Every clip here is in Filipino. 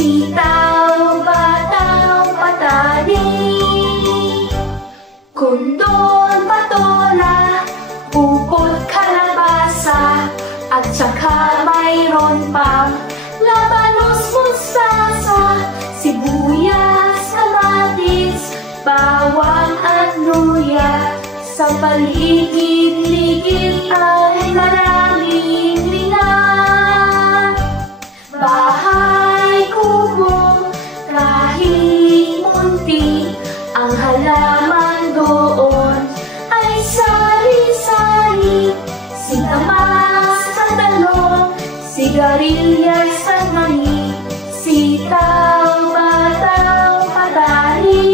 Sitaw, bataw, patani, kondon, patola, upot, kalabasa, at saka mayroon pang labanos, mustasa, sibuyas, kamatis, bawang at luya. Sa paligid-ligid ay maraming lingan. Bahay, kubo, kahit munti, ang halaman doon ay sari-sari. Sitamas at talong, sigarilyas at mani, sitaw, bataw, patani,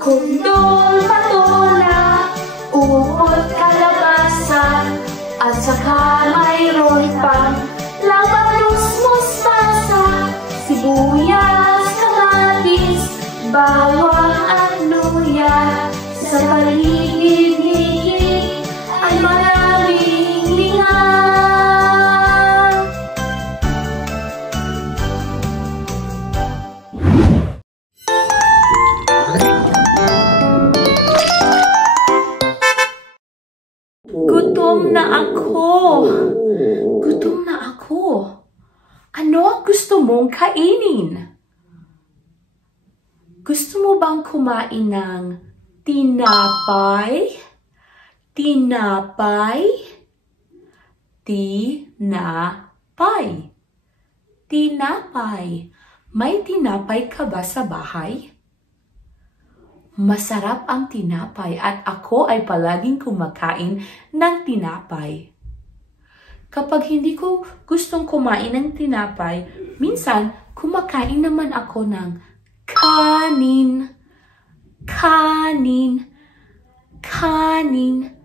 kondol, patola, upot, kalabasa, at saka mayroon pang labanos, mustasa, sibuyas, kamatis, bawang at luya. Sa paligid-ligid ay maraming lingan. Gutom na ako. Gutom na ako. Ano ang gusto mong kainin? Gusto mo bang kumain ng tinapay? Tinapay? Tinapay. Tinapay. May tinapay ka ba sa bahay? Masarap ang tinapay at ako ay palaging kumakain ng tinapay. Kapag hindi ko gustong kumain ng tinapay, minsan kumakain naman ako ng kanin. Kanin. Kanin.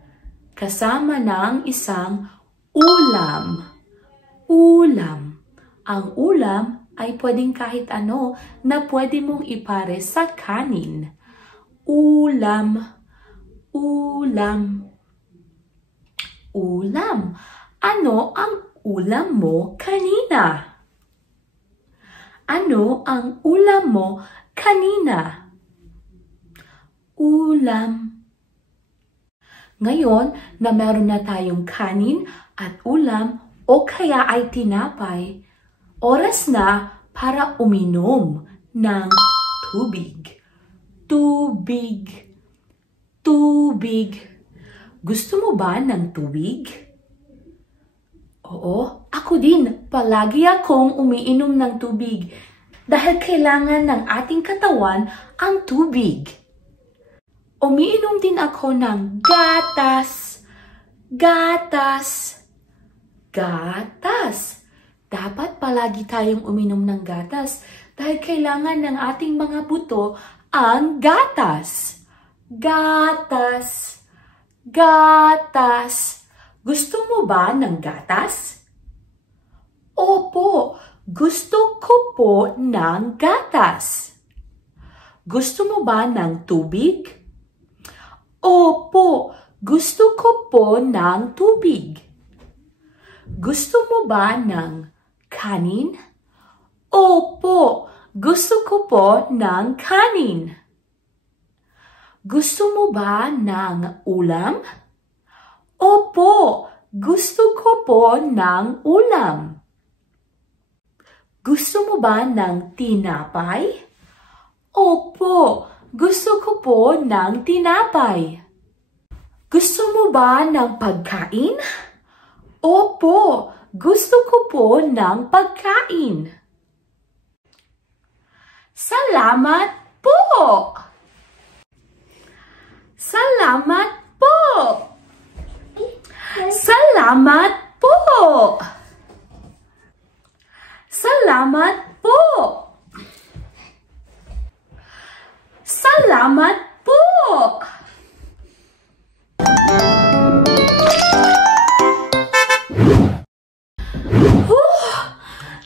Kasama ng isang ulam. Ulam. Ang ulam ay pwedeng kahit ano na pwede mong ipare sa kanin. Ulam. Ulam. Ulam. Ano ang ulam mo kanina? Ano ang ulam mo kanina? Ulam. Ngayon na meron na tayong kanin at ulam o kaya ay tinapay, oras na para uminom ng tubig. Tubig. Tubig. Gusto mo ba ng tubig? Oo, ako din. Palagi akong umiinom ng tubig dahil kailangan ng ating katawan ang tubig. Umiinom din ako ng gatas. Gatas. Gatas. Dapat palagi tayong uminom ng gatas dahil kailangan ng ating mga buto ang gatas. Gatas. Gatas. Gusto mo ba ng gatas? Opo, gusto ko po ng gatas. Gusto mo ba ng tubig? Opo, gusto ko po ng tubig. Gusto mo ba ng kanin? Opo, gusto ko po ng kanin. Gusto mo ba ng ulam? Opo, gusto ko po ng ulam. Gusto mo ba ng tinapay? Opo, gusto ko po ng tinapay. Gusto mo ba ng pagkain? Opo, gusto ko po ng pagkain. Salamat po! Salamat po! Salamat po! Salamat po! Salamat po!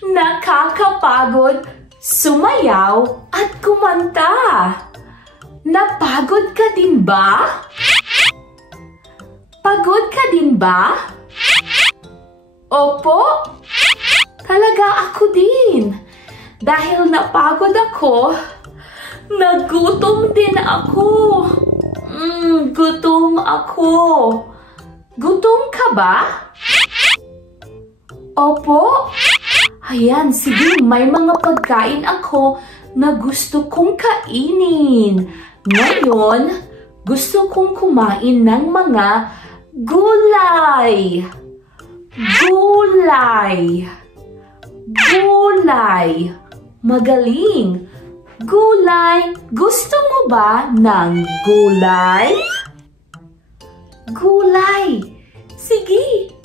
Nakakapagod sumayaw at kumanta. Napagod ka din ba? Pagod ka din ba? Opo, Talaga ako din. Dahil napagod ako, nagutom din ako. Gutom ako. Gutom ka ba? Opo. Ayan, sige, may mga pagkain ako na gusto kong kainin. Ngayon, gusto kong kumain ng mga gulay. Gulay. Gulay. Magaling. Gulay. Gusto mo ba ng gulay? Gulay. Sige.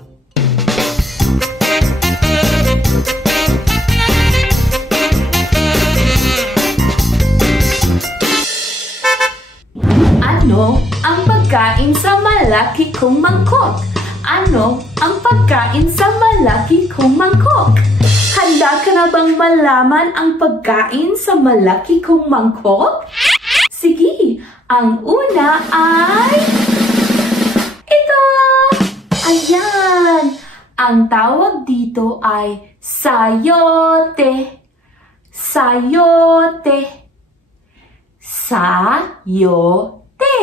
Ano ang pagkain sa malaki kong mangkok? Ano ang pagkain sa malaki kong mangkok? Handa ka na bang malaman ang pagkain sa malaki kong mangkok? Sige, ang una ay ito! Ayan! Ang tawag dito ay sayote. Sayote. Sayote.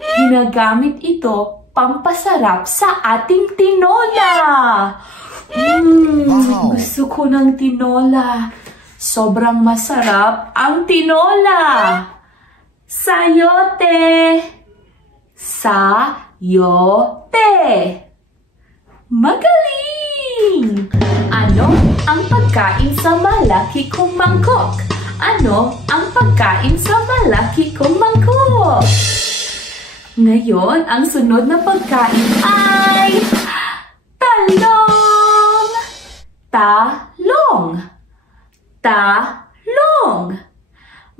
Ginagamit ito pampasarap sa ating tinola. Wow. Gusto ko ng tinola. Sobrang masarap ang tinola. Sayote. Sayote. Magaling! Ano ang pagkain sa malaki kong mangkok? Ano ang pagkain sa malaki kong mangkok? Ngayon, ang sunod na pagkain ay talong! Talong! Talong!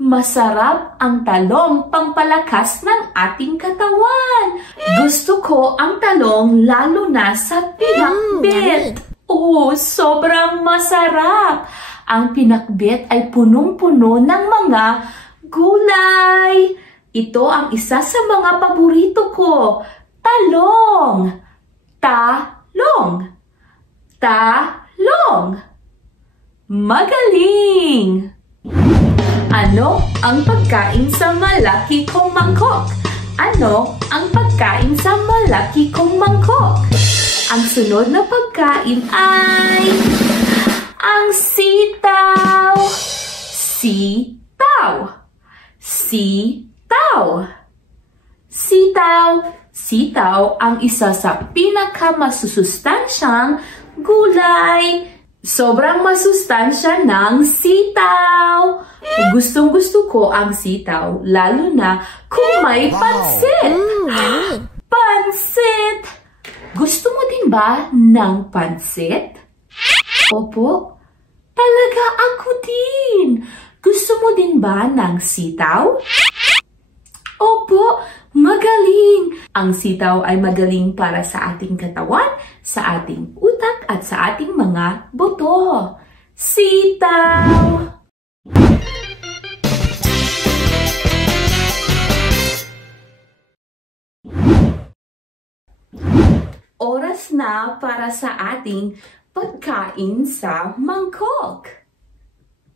Masarap ang talong pampalakas ng ating katawan. Gusto ko ang talong lalo na sa pinakbet. Oh, sobrang masarap. Ang pinakbet ay punong-puno ng mga gulay. Ito ang isa sa mga paborito ko. Talong. Talong. Talong. Magaling! Ano ang pagkain sa malaki kong mangkok? Ano ang pagkain sa malaki kong mangkok? Ang sunod na pagkain ay ang sitaw. Sitaw. Sitaw. Sitaw. Sitaw ang isa sa pinakamasusustansyang gulay. Sobrang masustansya ng sitaw. Gustong-gusto ko ang sitaw, lalo na kung may pansit. Pansit! Gusto mo din ba ng pansit? Opo, talaga ako din. Gusto mo din ba ng sitaw? Opo, magaling. Ang sitaw ay magaling para sa ating katawan, sa ating utak at sa ating mga buto. Sitaw! Oras na para sa ating pagkain sa mangkok.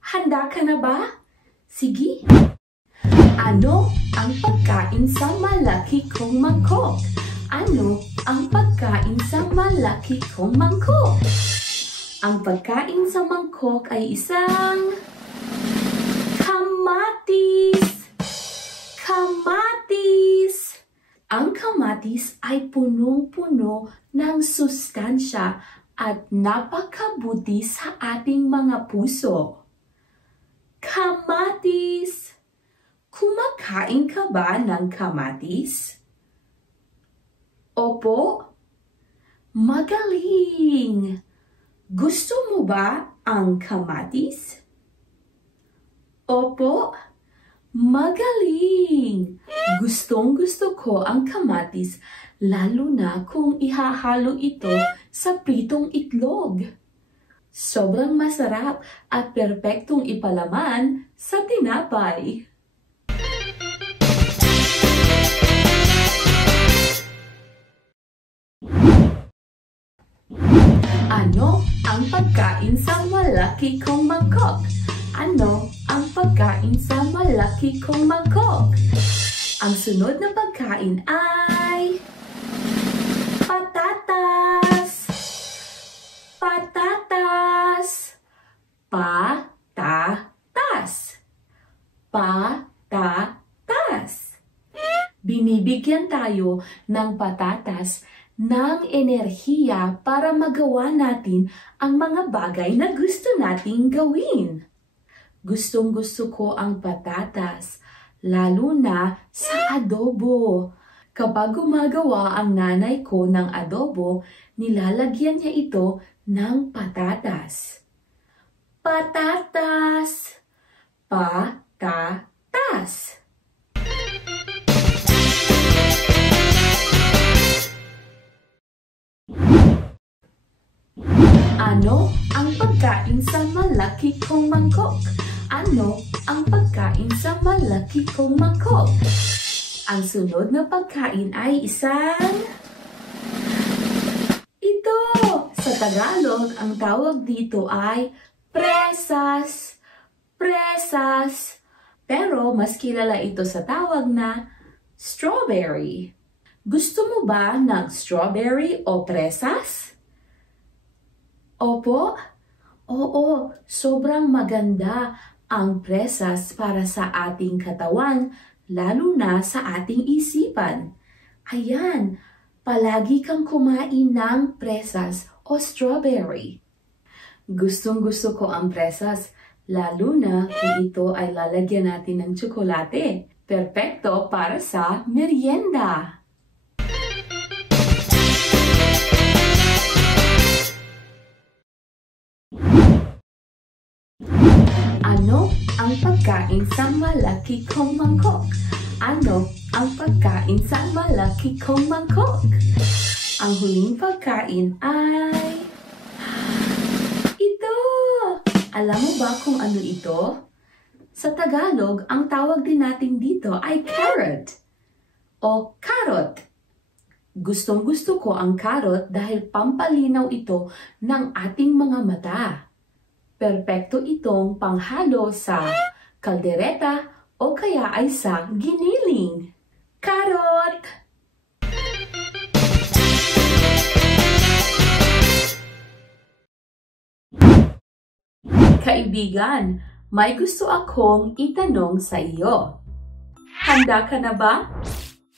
Handa ka na ba? Sige. Ano ang pagkain sa malaki kong mangkok? Ano ang pagkain sa malaki kong mangkok? Ang pagkain sa mangkok ay isang kamatis. Kamatis. Ang kamatis ay punong-puno ng sustansya at napakabuti sa ating mga puso. Kamatis. Kumakain ka ba ng kamatis? Opo. Magaling. Gusto mo ba ang kamatis? Opo. Magaling! Gustong-gusto ko ang kamatis, lalo na kung ihahalo ito sa pritong itlog. Sobrang masarap at perpektong ipalaman sa tinapay. Ano ang pagkain sa malaki kong mangkok? Ano ang pagkain sa malaki kong mangkok? Ang sunod na pagkain ay patatas. Patatas. Patatas. Patatas. Binibigyan tayo ng patatas ng enerhiya para magawa natin ang mga bagay na gusto nating gawin. Gustong-gusto ko ang patatas, lalo na sa adobo. Kapag gumagawa ang nanay ko ng adobo, nilalagyan niya ito ng patatas. Patatas. Patatas. Ano ang pagkain sa malaki kong mangkok? Ano ang pagkain sa malaki kong mangkok? Ang sunod na pagkain ay isang... Ito! Sa Tagalog, ang tawag dito ay presas. Presas. Pero mas kilala ito sa tawag na strawberry. Gusto mo ba ng strawberry o presas? Opo? Oo, sobrang maganda ang presas para sa ating katawan, lalo na sa ating isipan. Ayan, palagi kang kumain ng presas o strawberry. Gustong-gusto ko ang presas, lalo na kung ito ay lalagyan natin ng tsokolate. Perpekto para sa merienda. Ano ang pagkain sa malaki kong mangkok? Ano ang pagkain sa malaki kong mangkok? Ang huling pagkain ay... Ito! Alam mo ba kung ano ito? Sa Tagalog, ang tawag din natin dito ay carrot o carrot. Gustong-gusto ko ang carrot dahil pampalinaw ito ng ating mga mata. Perpekto itong panghalo sa kaldereta o kaya ay sa giniling. Carrot! Kaibigan, may gusto akong itanong sa iyo. Handa ka na ba?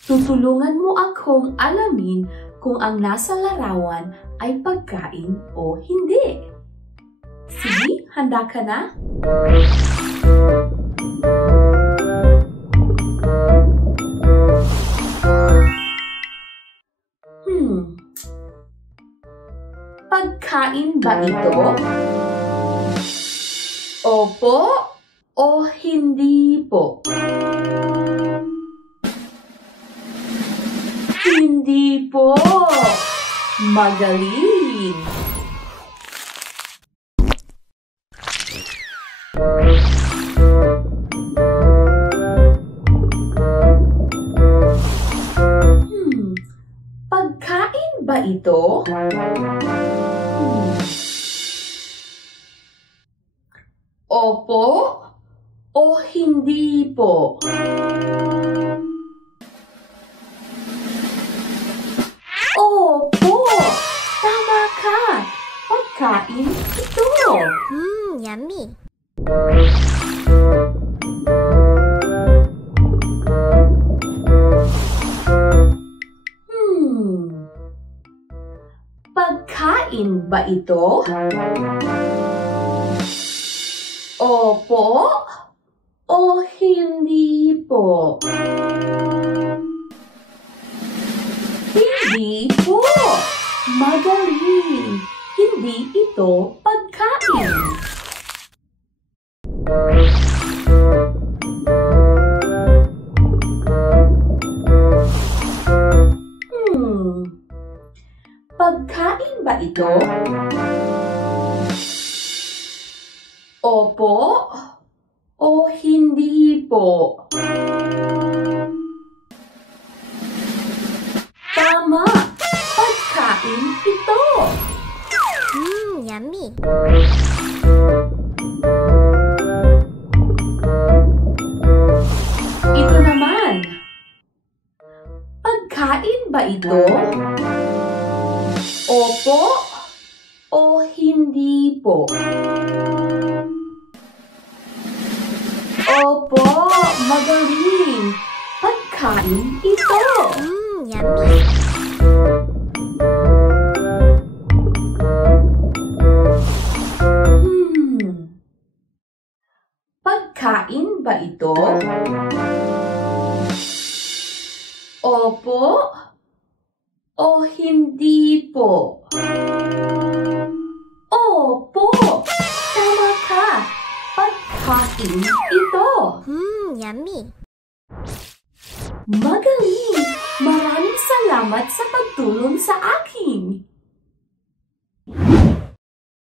Tutulungan mo akong alamin kung ang nasa larawan ay pagkain o hindi. Sige, handa ka na? Pagkain ba ito? Opo o hindi po? Hindi po. Magaling. Pagkain ba ito? Opo o hindi po? Opo! Tama ka! Pagkain ito! Yummy! Pagkain ba ito? Opo o hindi po? Hindi po! Magaling! Hindi ito pagkain. Pagkain ba ito? Opo o hindi po? Tama! Pagkain ito! yummy. Ito naman. Pagkain ba ito? Opo o hindi po? Opo, magaling. Pagkain ito. Yummy. Pagkain ba ito? Opo o hindi po? Opo, tama ka. Pagkain ito. Yummy. Magaling! Maraming salamat sa pagtulong sa akin.